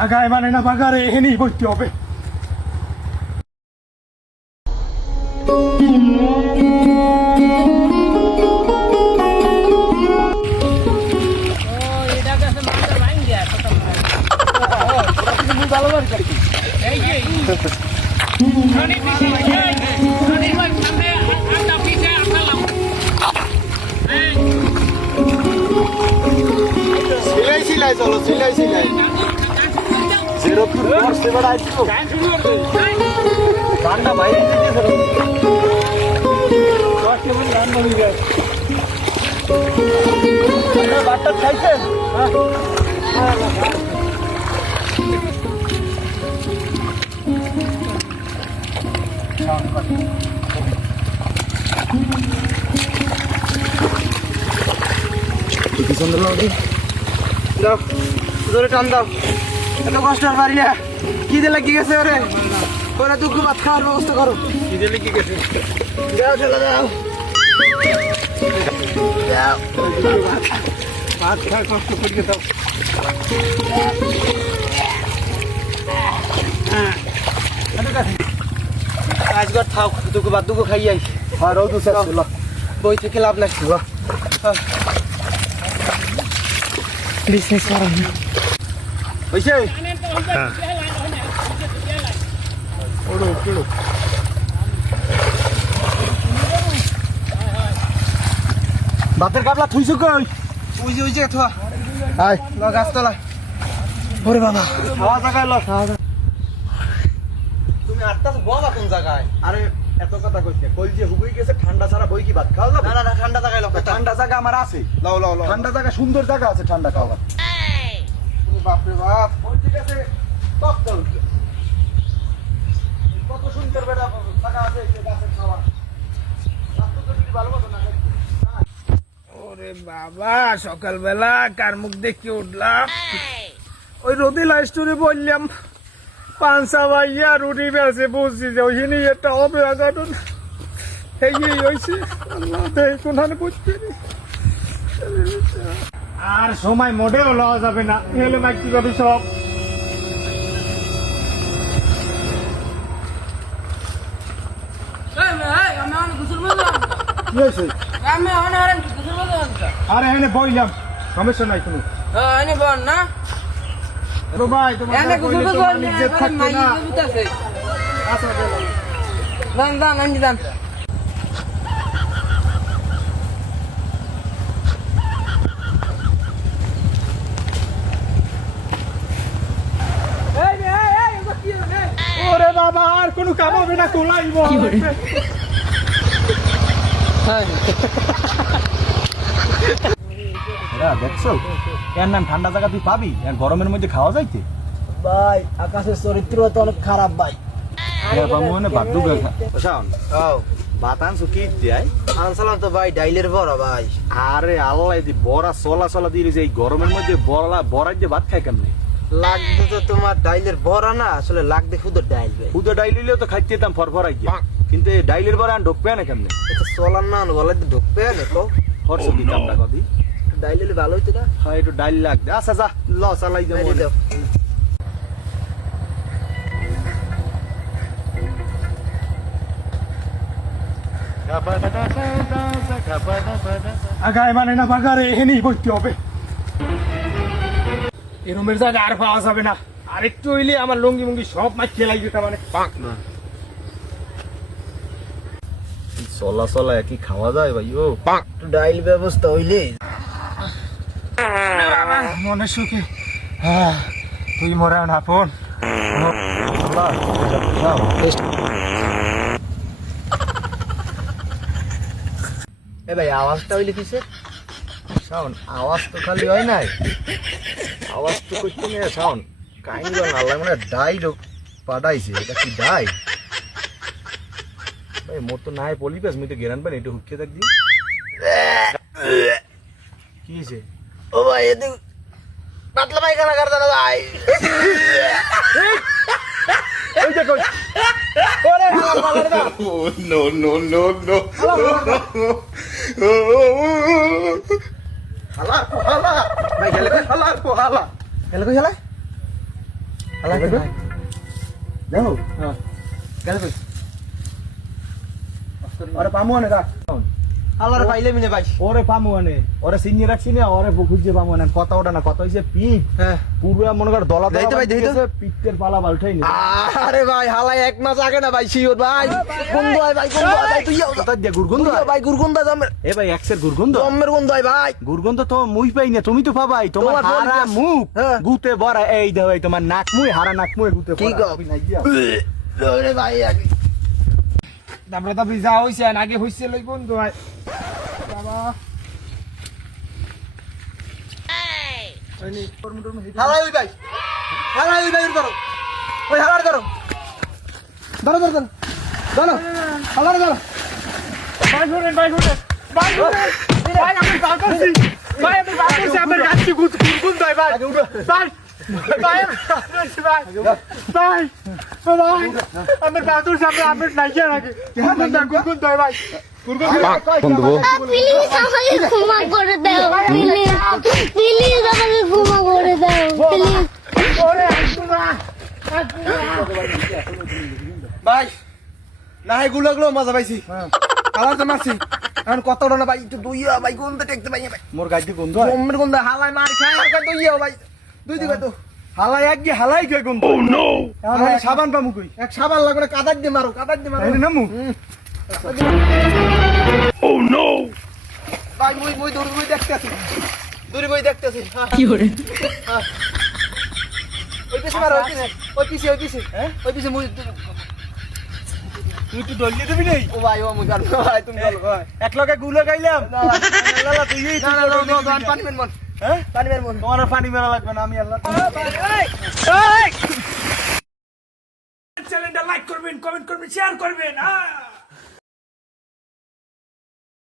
আগায় মানে না বাগারে এনেই বইতে হবে। সিলাই সিলাই চলো সিলাই সিলাই ঠান্ডা ভাই বাটটা খাইছেন টান দাও এত কষ্ট আর পারি না কি দিলে কি গেছে ওরে ওরা দুঃখ ভাত খাওয়ার ব্যবস্থা করো কি দিলে কি গেছে যাও চলে যাও ভাত খাওয়ার কষ্ট করিয়ে দাও আজকাল থাও দুঃখ ভাত দুঃখ খাই আই আর রোদ বই থেকে লাভ নাই বিজনেস করা হয়েছে ভাতের কাপলা থুইছো কই ওই যে থা আয় ল গাছতলা ওরে বাবা খাওয়া জায়গায় ল তুমি আটটা বাবা কোন জায়গায় আরে এত কথা কইছে কই যে হুবই গেছে ঠান্ডা ছাড়া বই কি ভাত খাওয়া যাবে না ঠান্ডা জায়গায় লোক ঠান্ডা জায়গা আমার আছে লাও লাও লাও ঠান্ডা জায়গা সুন্দর জায়গা আছে ঠান্ডা খাওয়া বাপ রে বাপ ওই ঠিক আছে টক দাও কত সুন্দর বেটা জায়গা আছে এই গাছের খাওয়া রাত তো যদি ভালো মতো না ওরে বাবা সকালবেলা কার মুখ দেখে উঠলাম ওই রোদিলা স্টোরে বললাম পাঁচা ভাইয়া রুটি বেলছে বুঝছি যে ওইখানে একটা হবে আগাটন এই হয়েছে আল্লাহ দেখ কোনখানে বুঝতে আর সময় মোটেও লওয়া যাবে না এলে মাইকি যাবে সব আরে এনে বইলাম সমস্যা নাই কোনো না ভাই তোমার থাকতো না দান ওরে বাবা আর কোনো কাম হবে না কোলাইব দেখছো এর নাম ঠান্ডা জায়গা তুই পাবি গরমের মধ্যে খাওয়া যাইতে ভাই আকাশের চরিত্র তো অনেক খারাপ ভাই ডাইলের বড় ভাই আরে আল্লাহ বড়া চলা চলা দিয়ে যে গরমের মধ্যে বড়া দিয়ে ভাত খাই কেমনি লাগতো তো তোমার ডাইলের বড়া না আসলে লাগবে খুদো ডাইল খুদো ডাইল হইলেও তো খাইতে যেতাম ফরফরাই গিয়ে কিন্তু ডাইলের বড়া ঢুকবে না কেমনে চলার না বলে ঢুকবে না তো খরচ দিতাম না কদি ডাইল হলে ভালো হইতো না হ্যাঁ একটু ডাইল লাগবে আচ্ছা যা ল চালাই দাও আগায় মানে না বাগারে এনেই বইতে হবে এরমের জায়গা আর পাওয়া যাবে না আরেকটু হইলে আমার লঙ্গি মুঙ্গি সব মাছ খেলাই যেত মানে পাক না চলা চলা একই খাওয়া যায় ভাই ও পাক ডাইল ব্যবস্থা হইলে মনে সুখে হ্যাঁ তুই মরা না ফোন এ ভাই আওয়াজটা হইলে কিসে সাউন্ড আওয়াজ তো খালি হয় নাই আওয়াজ তো করতে নেই সাউন্ড কাহিনী বল আল্লাহ মানে ডাই পাঠাইছে এটা কি ডাই ভাই মোর তো নাই পলিপাস মুই তো গেরান পাই একটু হুকিয়ে থাকবি কি হয়েছে ও ভাই এদিক পাতলা পায়খানা করতে না ভাই এই দেখো ওরে নো নো নো নো হালা হালা ভাই গেলে হালা হালা গেলে কই হালা দেখো গেল কই আরে পামু আনে রাখ আল্লাহর পাইলে মিনে ভাই ওরে পামু আনে ওরে সিনি রাখছি না ওরে খুঁজে পামু আনে কথা ওটা না কথা হইছে পিঠ হ্যাঁ পুরো মনে কর দলা দেই তো ভাই, দেই তো। পিঠের পালা উঠাই নি আরে ভাই হালাই 1 মাস আগে না ভাই শিওর ভাই গন্ধ হয় ভাই গন্ধ হয় ভাই তুই কথা দিয়ে গুরগুন্দ ভাই গুরগন্ধ জমের এ ভাই এক্সের গুরগুন্দ জমের গন্ধ হয় ভাই গুরগুন্দ তো মুই পাই না তুমি তো পাবাই তোমার তোমার হারা বলি- মুখ হ্যাঁ। গুতে ভরা এই দাও এই তোমার নাক মুই হারা নাক মুই গুতে কি ভরা গো? তুমি নাই দিয়া ওরে ভাই আগে তারপরে তো যা হইছে আগে হইছে লই বন্ধু ভাই বাবা হালাই ওই ভাই হালাই ওই ভাই ধরো ওই হালার ধরো ধরো ধরো ধরো ধরো হালার ধরো ভাই শুনেন ভাই শুনেন ভাই শুনেন ভাই আমি কাল করছি ভাই আমি কাল করছি আমার গাছটি গুন ভাই ভাই ভাই ভাই ভাই ভাই ভাই আমার বাহাদুর সামনে আমি নাইয়া রাখি গুন ভাই ভাই প্লিজ আমাকে ক্ষমা করে দাও প্লিজ প্লিজ আমাকে ক্ষমা করে দাও প্লিজ ওরে আসুনা ভাই না হয় গুলো মজা পাইছি হালার তো মারছি এখন কত না ভাই একটু দুইয়া ভাই গন্ধ টেকতে ভাই ভাই মোর গাড়ি গন্ধ জমের গন্ধ হালাই মার খায় আর কত দুইয়া ভাই দুই দিকে তো হালাই এক গিয়ে হালাই গে গন্ধ ও নো এখন সাবান পামু কই এক সাবান লাগবে কাদার দিয়ে মারো কাদার দিয়ে মারো এই নামু ভাই মুই দূর মুই দেখতেছি দূরে বই দেখতেছি কি করে ওই পিছে মারো ওই পিছে হ্যাঁ ওই পিছে মুই তুই তো দলিয়ে দিবি নাই ও ভাই ও মুই গাল ভাই তুমি গাল ভাই এক লগে গুলো গাইলাম না তুই পানি মেন মন হ্যাঁ পানি মেন মন তোমার আর পানি মেরা লাগবে না আমি আল্লাহ চ্যানেলটা লাইক করবেন কমেন্ট করবেন শেয়ার করবেন